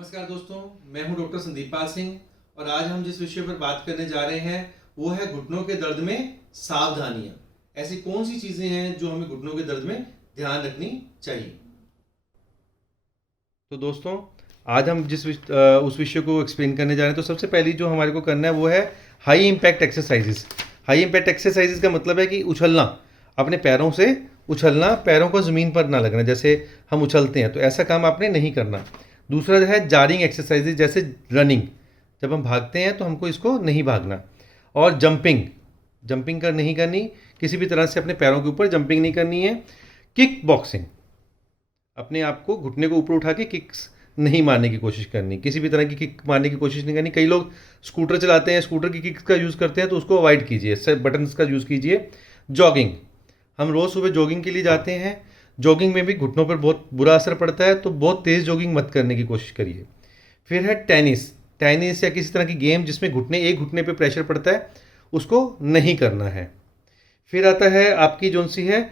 नमस्कार दोस्तों, मैं हूं डॉक्टर संदीप पाल सिंह और आज हम जिस विषय पर बात करने जा रहे हैं वो है घुटनों के दर्द में सावधानियां। ऐसी कौन सी चीजें हैं जो हमें घुटनों के दर्द में ध्यान रखनी चाहिए। तो दोस्तों, आज हम उस विषय को एक्सप्लेन करने जा रहे हैं। तो सबसे पहली जो हमारे को करना है वो है high impact exercises. High impact exercises का मतलब है कि उछलना, अपने पैरों से उछलना, पैरों को ज़मीन पर ना लगना। जैसे हम उछलते हैं तो ऐसा काम आपने नहीं करना। दूसरा जो है जारिंग एक्सरसाइजेज, जैसे रनिंग, जब हम भागते हैं तो हमको इसको नहीं भागना। और जंपिंग, जंपिंग कर नहीं करनी, किसी भी तरह से अपने पैरों के ऊपर जंपिंग नहीं करनी है। किक बॉक्सिंग, अपने आप को घुटने को ऊपर उठा के किक्स नहीं मारने की कोशिश करनी, किसी भी तरह की किक मारने की कोशिश नहीं करनी। कई लोग स्कूटर चलाते हैं, स्कूटर की किक्स का यूज़ करते हैं, तो उसको अवॉइड कीजिए, बटन्स का यूज़ कीजिए। जॉगिंग, हम रोज़ सुबह जॉगिंग के लिए जाते हैं, जॉगिंग में भी घुटनों पर बहुत बुरा असर पड़ता है, तो बहुत तेज़ जॉगिंग मत करने की कोशिश करिए। फिर है टेनिस। टेनिस या किसी तरह की गेम जिसमें एक घुटने पे प्रेशर पड़ता है, उसको नहीं करना है। फिर आता है आपकी जो सी है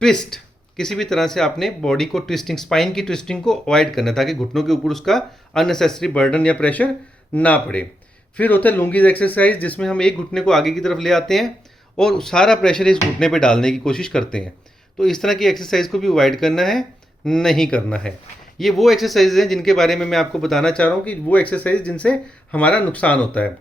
ट्विस्ट। किसी भी तरह से आपने बॉडी को ट्विस्टिंग, स्पाइन की ट्विस्टिंग को अवॉइड करना है ताकि घुटनों के ऊपर उसका अननेसेसरी बर्डन या प्रेशर ना पड़े। फिर होता है लुंगीज एक्सरसाइज, जिसमें हम एक घुटने को आगे की तरफ ले आते हैं और सारा प्रेशर इस घुटने पे डालने की कोशिश करते हैं। तो इस तरह की एक्सरसाइज को भी अवॉइड करना है, नहीं करना है। ये वो एक्सरसाइज हैं जिनके बारे में मैं आपको बताना चाह रहा हूँ कि वो एक्सरसाइज जिनसे हमारा नुकसान होता है।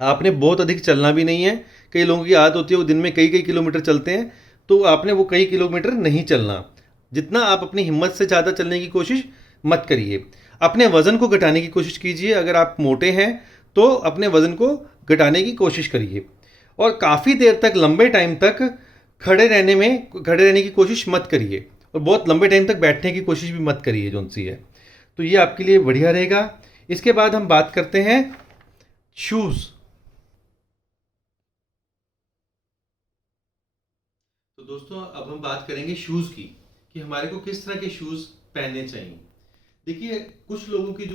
आपने बहुत अधिक चलना भी नहीं है। कई लोगों की आदत होती है वो दिन में कई कई किलोमीटर चलते हैं, तो आपने वो कई किलोमीटर नहीं चलना। जितना आप अपनी हिम्मत से ज़्यादा चलने की कोशिश मत करिए। अपने वज़न को घटाने की कोशिश कीजिए। अगर आप मोटे हैं तो अपने वज़न को घटाने की कोशिश करिए। और काफ़ी देर तक, लंबे टाइम तक खड़े रहने की कोशिश मत करिए। और बहुत लंबे टाइम तक बैठने की कोशिश भी मत करिए जो सी है। तो ये आपके लिए बढ़िया रहेगा। इसके बाद हम बात करते हैं शूज़। तो दोस्तों, अब हम बात करेंगे शूज़ की कि हमारे को किस तरह के शूज़ पहनने चाहिए। देखिए, कुछ लोगों की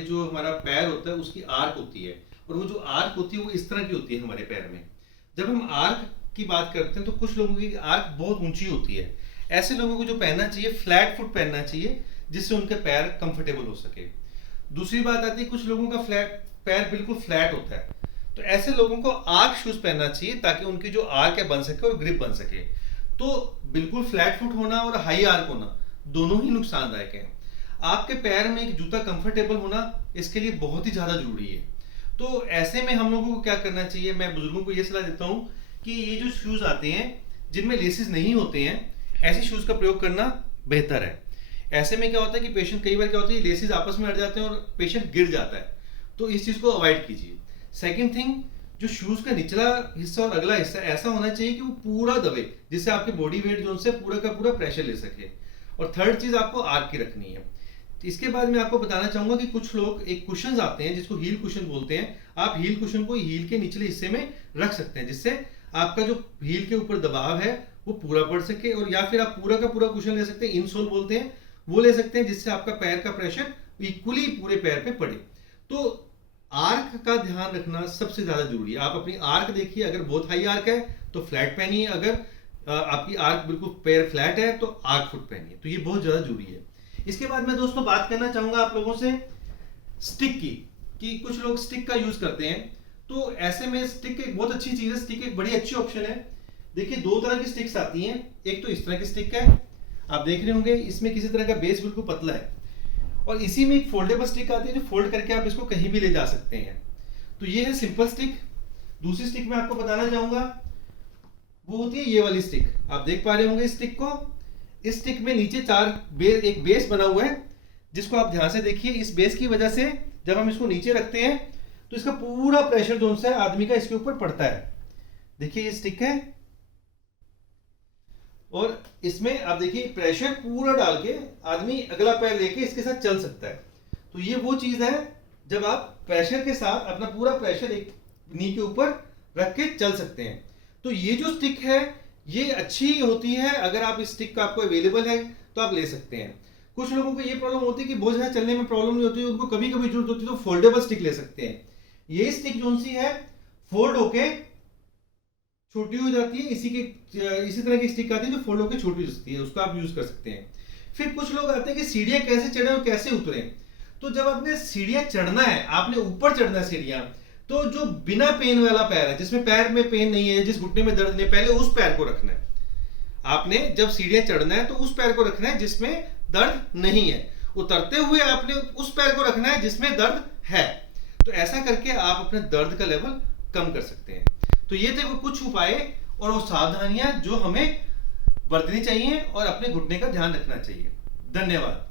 जो हमारा पैर होता है उसकी आर्क होती है, और वो जो आर्क होती है वो इस तरह की होती है हमारे पैर में। जब हम आर्क की बात करते हैं तो कुछ लोगों की आर्क बहुत ऊंची होती है। ऐसे लोगों को जो पहनना चाहिए, फ्लैट फुट पहनना चाहिए, जिससे उनके पैर कंफर्टेबल हो सके। दूसरी बात आती है, कुछ लोगों का पैर बिल्कुल फ्लैट होता है, तो ऐसे लोगों को आर्क शूज पहनना चाहिए ताकि उनकी जो आर्क है बन सके और ग्रिप बन सके। तो बिल्कुल फ्लैट फुट होना और हाई आर्क होना दोनों ही नुकसानदायक है। आपके पैर में एक जूता कंफर्टेबल होना इसके लिए बहुत ही ज़्यादा जरूरी है। तो ऐसे में हम लोगों को क्या करना चाहिए, मैं बुजुर्गों को ये सलाह देता हूँ कि ये जो शूज़ आते हैं जिनमें लेसिस नहीं होते हैं, ऐसे शूज़ का प्रयोग करना बेहतर है। ऐसे में क्या होता है कि पेशेंट, कई बार क्या होता है, लेसिस आपस में अड़ जाते हैं और पेशेंट गिर जाता है, तो इस चीज़ को अवॉइड कीजिए। सेकेंड थिंग, जो शूज़ का निचला हिस्सा और अगला हिस्सा ऐसा होना चाहिए कि वो पूरा दबे, जिससे आपके बॉडी वेट जो से पूरा का पूरा प्रेशर ले सके। और थर्ड चीज़ आपको आर्क की रखनी है। इसके बाद मैं आपको बताना चाहूंगा कि कुछ लोग एक कुशन आते हैं जिसको हील कुशन बोलते हैं। आप हील कुशन को हील के निचले हिस्से में रख सकते हैं, जिससे आपका जो हील के ऊपर दबाव है वो पूरा पड़ सके। और या फिर आप पूरा का पूरा कुशन ले सकते हैं, इनसोल बोलते हैं, वो ले सकते हैं, जिससे आपका पैर का प्रेशर इक्वली पूरे पैर पे पड़े। तो आर्क का ध्यान रखना सबसे ज्यादा जरूरी है। आप अपनी आर्क देखिए, अगर बहुत हाई आर्क है तो फ्लैट पहनिए, अगर आपकी आर्क बिल्कुल पैर फ्लैट है तो आर्क फुट पहनिए। तो ये बहुत ज्यादा जरूरी है। इसके बाद मैं दोस्तों बात करना चाहूंगा आप लोगों से स्टिक की, कि कुछ लोग स्टिक का यूज करते हैं। तो ऐसे में स्टिक एक बहुत अच्छी चीज है, स्टिक एक बड़ी अच्छी ऑप्शन है। देखिए, दो तरह की स्टिक्स आती हैं। एक तो इस तरह की स्टिक है, आप देख रहे होंगे, इसमें किसी तरह का बेस बिल्कुल पतला है, और इसी में एक फोल्डेबल स्टिक आती है जो फोल्ड करके आप इसको कहीं भी ले जा सकते हैं। तो ये है सिंपल स्टिक। दूसरी स्टिक मैं आपको बताना चाहूंगा वो होती है ये वाली स्टिक। आप देख पा रहे होंगे इस स्टिक को। इस स्टिक में नीचे एक बेस बना हुआ है, जिसको आप ध्यान से देखिए। इस बेस की वजह से जब हम इसको नीचे रखते हैं तो इसका पूरा प्रेशर जो है आदमी का इसके ऊपर पड़ता है। देखिए, ये स्टिक है और इसमें आप देखिए प्रेशर पूरा डाल के आदमी अगला पैर लेके इसके साथ चल सकता है। तो ये वो चीज है जब आप प्रेशर के साथ अपना पूरा प्रेशर एक नी के ऊपर रख के चल सकते हैं। तो ये जो स्टिक है ये अच्छी होती है। अगर आप इस स्टिक का आपको अवेलेबल है तो आप ले सकते हैं। कुछ लोगों को ये प्रॉब्लम होती है कि बहुत ज्यादा चलने में प्रॉब्लम नहीं होती है, उनको कभी कभी जरूरत होती है तो फोल्डेबल स्टिक ले सकते हैं। ये स्टिक जो सी है फोल्ड होके छोटी हो जाती है। इसी तरह की स्टिक आती है जो फोल्ड होकर छोटी हो जाती है, उसको आप यूज कर सकते हैं। फिर कुछ लोग आते हैं कि सीढ़ियां कैसे चढ़े और कैसे उतरे। तो जब आपने सीढ़ियां चढ़ना है, आपने ऊपर चढ़ना है सीढ़ियां, तो जो बिना पेन वाला पैर है, जिसमें पैर में पेन नहीं है, जिस घुटने में दर्द नहीं, पहले उस पैर को रखना है। आपने जब सीढ़ियां चढ़ना है तो उस पैर को रखना है जिसमें दर्द नहीं है। उतरते हुए आपने उस पैर को रखना है जिसमें दर्द है। तो ऐसा करके आप अपने दर्द का लेवल कम कर सकते हैं। तो ये थे वो कुछ उपाय और वो सावधानियां जो हमें बरतनी चाहिए और अपने घुटने का ध्यान रखना चाहिए। धन्यवाद।